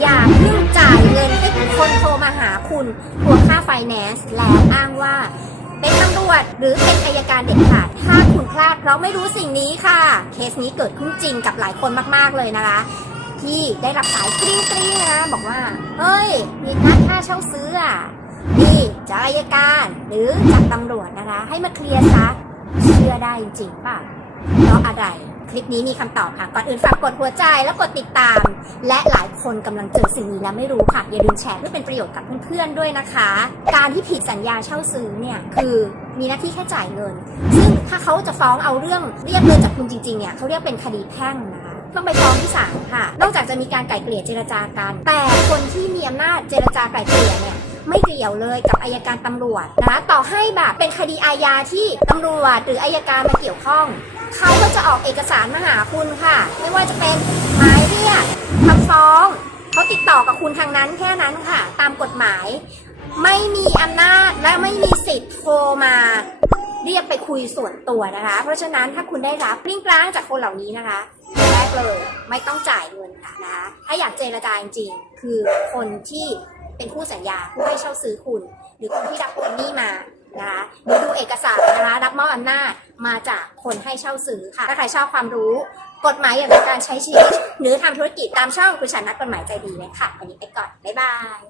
อย่าเพิ่งจ่ายเงินให้คนโทรมาหาคุณทวงค่าไฟแนนซ์แล้วอ้างว่า เป็นตำรวจหรือเป็นอายการเด็ดขาดถ้าคุณพลาดเพราะไม่รู้สิ่งนี้ค่ะ เคสนี้เกิดขึ้นจริงกับหลายคนมากๆเลยนะคะ ที่ได้รับสายกริ้งกริ้งๆนะบอกว่า เฮ้ย มีนัดค่าเช่าซื้ออะนี่จากอายการหรือจากตำรวจนะคะ ให้มาเคลียร์ซะเชื่อได้จริงป่ะเพราะอะไรคลิปนี้มีคำตอบค่ะ ก่อนอื่นฝากกดหัวใจแล้วกดติดตาม และหลายคนกำลังเจอสิ่งนี้แล้วไม่รู้ค่ะ อย่าลืมแชร์เพื่อเป็นประโยชน์กับเพื่อนๆด้วยนะคะ การที่ผิดสัญญาเช่าซื้อเนี่ยคือมีหน้าที่แค่จ่ายเงิน ซึ่งถ้าเขาจะฟ้องเอาเรื่องเรียกเงินจากคุณจริงๆเนี่ยเขาเรียกเป็นคดีแพ่งนะคะต้องไปฟ้องที่ศาลค่ะ นอกจากจะมีการไกล่เกลี่ยเจรจากัน แต่คนที่มีอำนาจเจรจาไกล่เกลี่ยเนี่ยไม่เกี่ยวเลยกับอายการตำรวจนะคะต่อให้แบบเป็นคดีอาญาที่ตำรวจหรืออายการมาเกี่ยวข้อง เขาก็จะออกเอกสารมาหาคุณค่ะ ไม่ว่าจะเป็นหมา คำฟ้องเขาติดต่อกับคุณทางนั้นแค่นั้นค่ะ ตามกฎหมาย ไม่มีอำนาจและไม่มีสิทธิ์โทรมา เรียกไปคุยส่วนตัวนะคะ เพราะฉะนั้นถ้าคุณได้รับกลิ้งกลางจากคนเหล่านี้นะคะแรกเลยไม่ต้องจ่ายเงินค่ะนะคะถ้าอยากเจรจาจริงๆคือคนที่เป็นคู่สัญญาผู้ให้เช่าซื้อคุณ หรือคนที่รับโอนหนี้มานะคะหรือดู เอกสารนะคะ รับมอบอำนาจมาจากคนให้เช่าซื้อค่ะ ถ้าใครชอบความรู้ กฎหมายเกี่ยวกับการใช้ชีวิตหรือทำธุรกิจตามช่องคุณฉันนักกฎหมายใจดีเลยค่ะ วันนี้ไปก่อน บ๊ายบาย